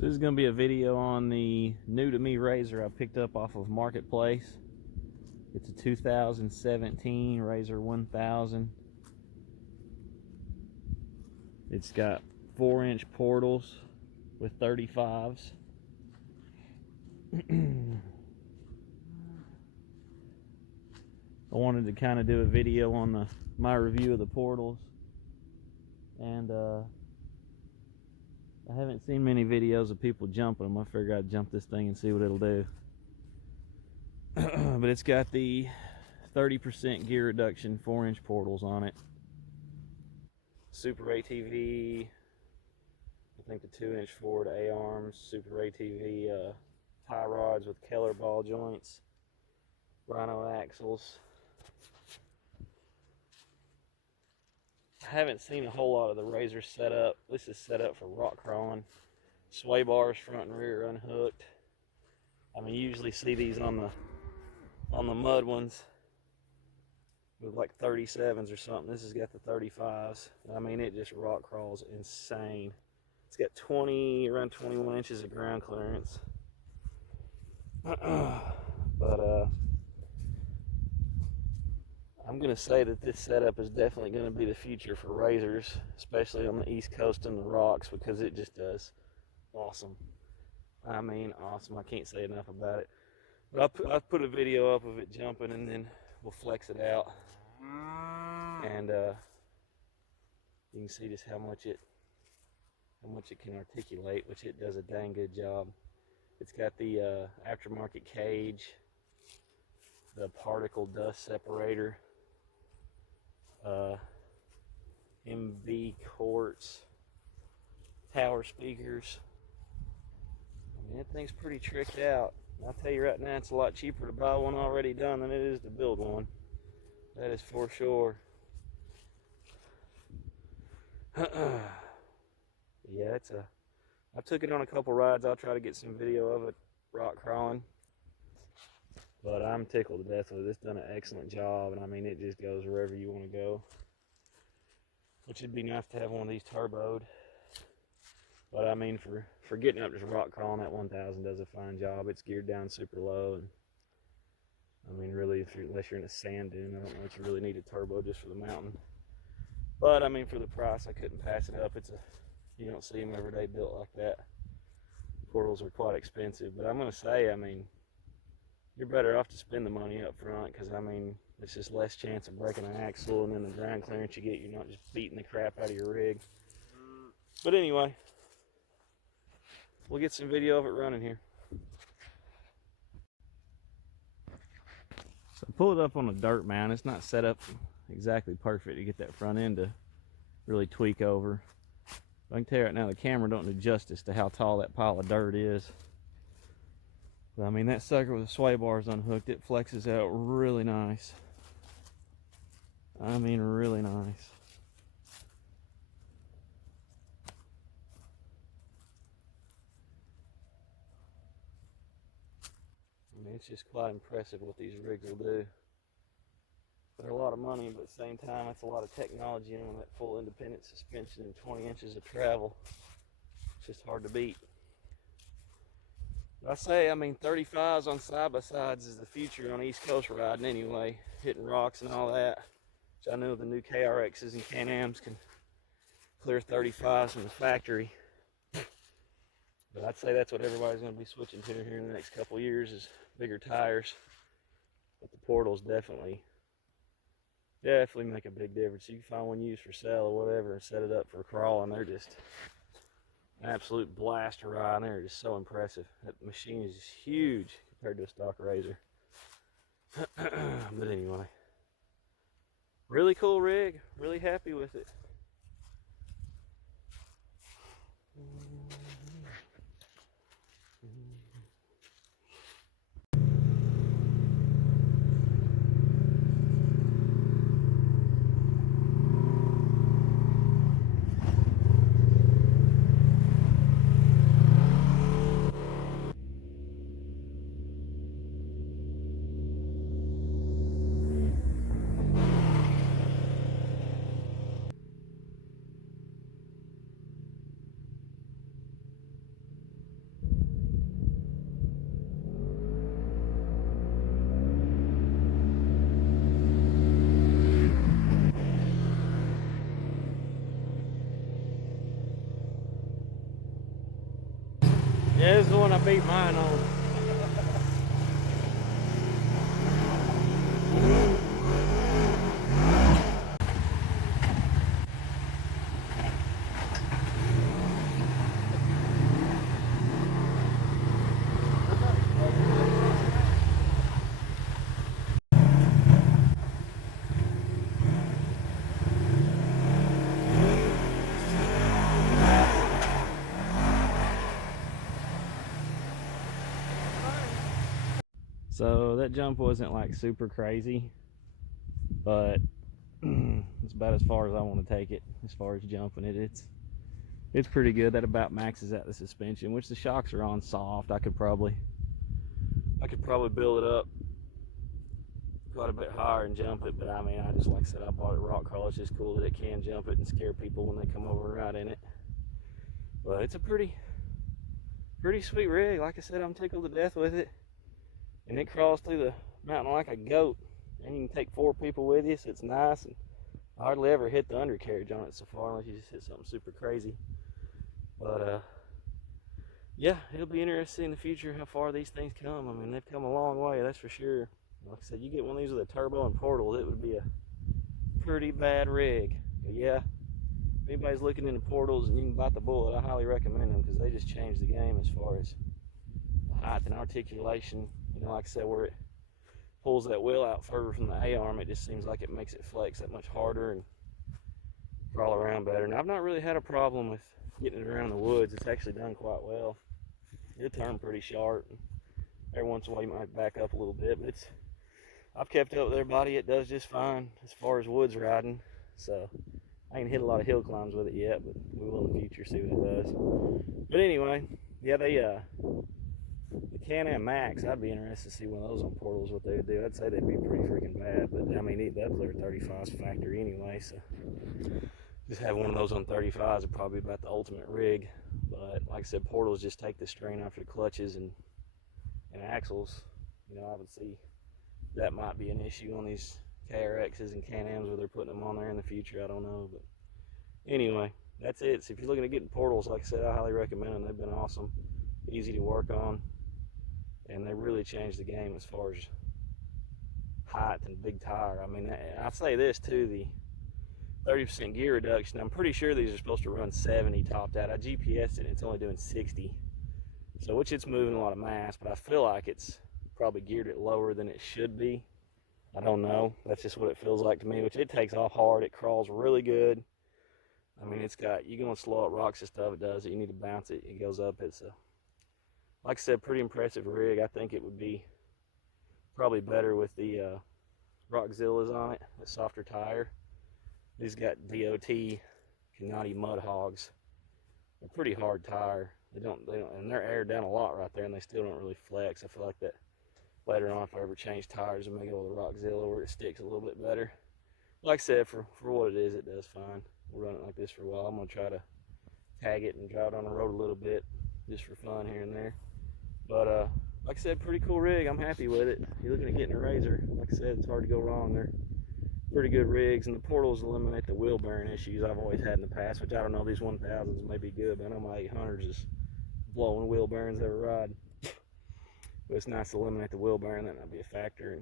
So this is going to be a video on the new to me Razer I picked up off of Marketplace. It's a 2017 rzr1000. It's got 4-inch portals with 35s. I wanted to kind of do a video on my review of the portals, and I haven't seen many videos of people jumping them. I figured I'd jump this thing and see what it'll do. But it's got the 30% gear reduction 4-inch portals on it. Super ATV, I think the 2-inch forward A-arms, Super ATV tie rods with Keller ball joints, Rhino axles. I haven't seen a whole lot of the Razer setup. This is set up for rock crawling. Sway bars front and rear unhooked. I mean, you usually see these on the mud ones with like 37s or something. This has got the 35s. I mean, it just rock crawls insane. It's got around 21 inches of ground clearance. But I'm going to say that this setup is definitely going to be the future for Razers, especially on the East Coast and the rocks, because it just does awesome. I mean, awesome. I can't say enough about it. But I'll put a video up of it jumping, and then we'll flex it out. And you can see just how much it can articulate, which it does a dang good job. It's got the aftermarket cage, the particle dust separator, MV quartz, tower speakers. I mean, that thing's pretty tricked out. I'll tell you right now, it's a lot cheaper to buy one already done than it is to build one. That is for sure. Yeah, I took it on a couple rides. I'll try to get some video of it rock crawling. But I'm tickled to death with it. It's done an excellent job, and I mean, it just goes wherever you want to go. Which would be nice to have one of these turboed. But I mean, for getting up just rock crawling, that 1000 does a fine job. It's geared down super low, and I mean, really, unless you're in a sand dune, I don't know if you really need a turbo just for the mountain. But I mean, for the price, I couldn't pass it up. You don't see them every day built like that. Portals are quite expensive, but I'm gonna say, I mean, you're better off to spend the money up front, because I mean, it's just less chance of breaking an axle, and then the ground clearance you get, you're not just beating the crap out of your rig. But anyway, we'll get some video of it running here. So I pulled it up on a dirt mound. It's not set up exactly perfect to get that front end to really tweak over. I can tell you right now, the camera don't do justice to how tall that pile of dirt is. But I mean, that sucker with the sway bars unhooked, it flexes out really nice. I mean, really nice. I mean, it's just quite impressive what these rigs will do. They're a lot of money, but at the same time, that's a lot of technology in that full independent suspension and 20 inches of travel. It's just hard to beat. But I say, I mean, 35s on side-by-sides is the future on East Coast riding anyway, hitting rocks and all that. Which I know the new KRXs and Can-Ams can clear 35s from the factory. But I'd say that's what everybody's going to be switching to here in the next couple of years, is bigger tires. But the portals definitely make a big difference. You can find one used for sale or whatever and set it up for crawling. They're just an absolute blast to ride, and they're just so impressive. That machine is just huge compared to a stock Razer. But anyway, really cool rig. Really happy with it. Yeah, this is the one I beat mine on. So that jump wasn't like super crazy, but it's about as far as I want to take it as far as jumping it. It's pretty good. That about maxes out the suspension, which the shocks are on soft. I could probably build it up quite a bit higher and jump it, but I mean, I just, like I said, I bought it rock crawl. It's just cool that it can jump it and scare people when they come over and ride in it. But it's a pretty sweet rig. Like I said, I'm tickled to death with it. And it crawls through the mountain like a goat. And you can take 4 people with you, so it's nice. And I hardly ever hit the undercarriage on it so far, unless you just hit something super crazy. But yeah, it'll be interesting in the future how far these things come. I mean, they've come a long way, that's for sure. Like I said, you get one of these with a turbo and portals, it would be a pretty bad rig. But yeah, if anybody's looking into portals and you can bite the bullet, I highly recommend them, because they just changed the game as far as height and articulation. You know, like I said, where it pulls that wheel out further from the A-arm, it just seems like it makes it flex that much harder and crawl around better. And I've not really had a problem with getting it around the woods. It's actually done quite well. It'll turn pretty sharp. Every once in a while you might back up a little bit, but I've kept up with everybody. It does just fine as far as woods riding. So I ain't hit a lot of hill climbs with it yet, but we will in the future, see what it does. But anyway, yeah, the Can-Am Max, I'd be interested to see one of those on portals, what they would do. I'd say they'd be pretty freaking bad, but I mean, that was their 35s factory anyway, so just have one of those on 35s would probably be about the ultimate rig. But like I said, portals just take the strain off your clutches and axles. You know, I would see that might be an issue on these KRXs and Can-Ams where they're putting them on there in the future. I don't know, but anyway, that's it. So if you're looking at getting portals, like I said, I highly recommend them. They've been awesome, easy to work on, and they really changed the game as far as height and big tire. I mean, I say this too, the 30% gear reduction, I'm pretty sure these are supposed to run 70 topped out. I GPSed it and it's only doing 60, so which it's moving a lot of mass, but I feel like it's probably geared it lower than it should be. I don't know, that's just what it feels like to me, which it takes off hard. It crawls really good. I mean, it's got, you go and slow up rocks and stuff, it does it. You need to bounce it, it goes up. It's a, like I said, pretty impressive rig. I think it would be probably better with the Rockzillas on it, a softer tire. These got DOT Canati Mud Hogs. They're pretty hard tire. They don't, and they're aired down a lot right there, and they still don't really flex. I feel like that later on, if I ever change tires, and make it with a Rockzilla where it sticks a little bit better. Like I said, for what it is, it does fine. We'll run it like this for a while. I'm gonna try to tag it and drive it on the road a little bit, just for fun here and there. But like I said, pretty cool rig. I'm happy with it. If you're looking at getting a Razer, like I said, it's hard to go wrong. They're pretty good rigs, and the portals eliminate the wheel bearing issues I've always had in the past, which I don't know, these 1000s may be good, but I know my 800s is blowing wheel bearings every ride. But it's nice to eliminate the wheel bearing. That might be a factor,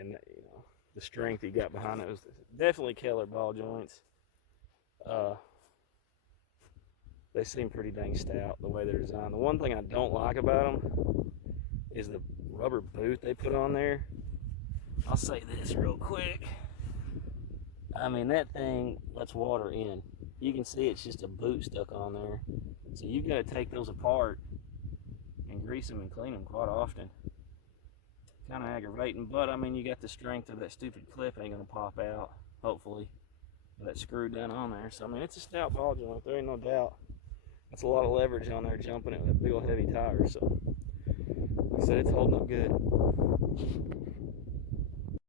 and you know, the strength you got behind it was definitely Keller ball joints. They seem pretty dang stout the way they're designed. The one thing I don't like about them is the rubber boot they put on there. I'll say this real quick. I mean, that thing lets water in. You can see it's just a boot stuck on there. So you've got to take those apart and grease them and clean them quite often. Kind of aggravating, but I mean, you got the strength of that stupid clip ain't gonna pop out, hopefully, with that screw down on there. So I mean, it's a stout ball joint, there ain't no doubt. That's a lot of leverage on there jumping it with that big old heavy tire. So like I said, it's holding up good.